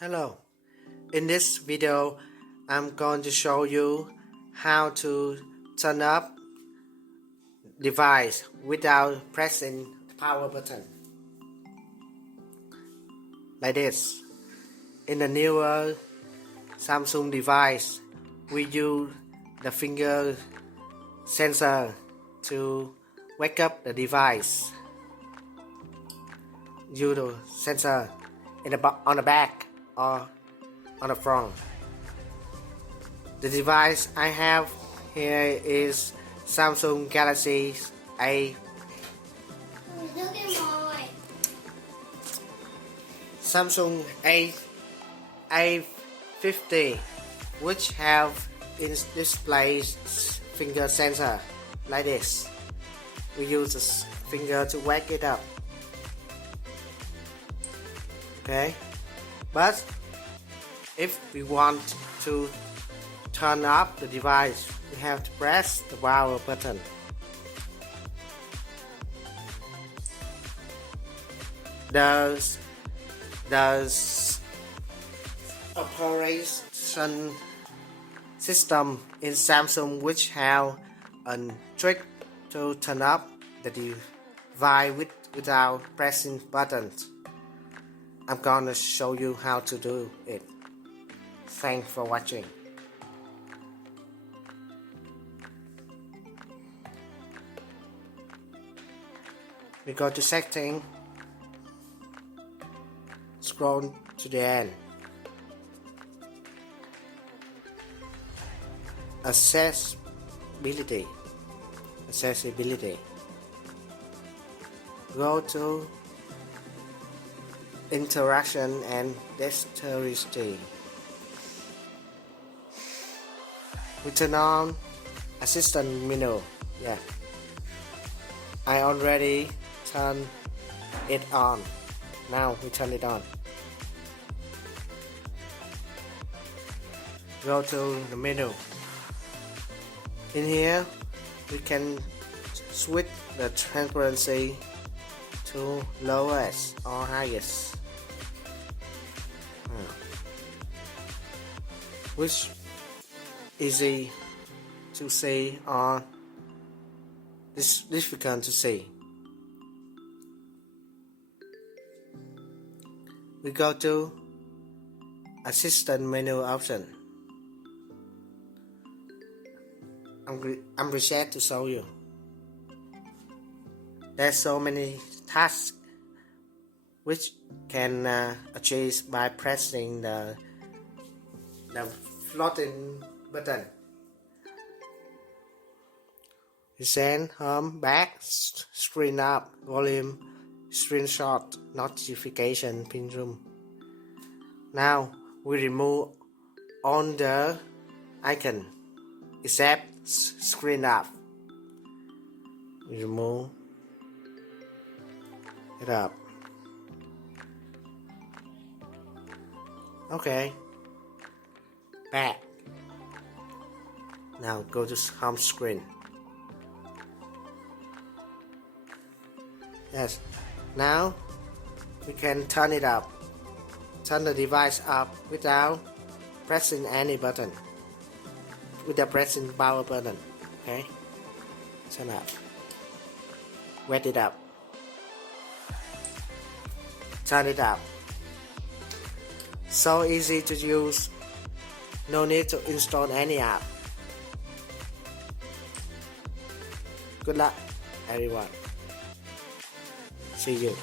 Hello, in this video I'm going to show you how to turn up device without pressing power button like this. In the newer Samsung device, we use the finger sensor to wake up the device. Use the sensor on the back or on the front. The device I have here is Samsung Galaxy A50, which have display finger sensor like this. We use the finger to wake it up. Okay, but if we want to turn up the device, we have to press the power button. The operation system in Samsung which have a trick to turn up the device without pressing buttons. I'm gonna show you how to do it. Thanks for watching. We go to setting, scroll to the end. Accessibility. Go to interaction and dexterity. We turn on assistant menu. I already turned it on. Now we turn it on. Go to the menu. In here we can switch the transparency to lowest or highest, which easy to see or difficult to see. We go to assistant menu option. I'm reset to show you. There's so many tasks which can achieve by pressing the floating button. Send, home, back, screen up, volume, screenshot, notification, pin room. Now we remove all the icon except screen up. We remove it up. Okay. Back. Now go to home screen. Yes. Now we can turn it up. Turn the device up without pressing any button. Without pressing power button. Okay. Turn up. Wet it up. Turn it up. So easy to use. No need to install any app. Good luck, everyone. See you.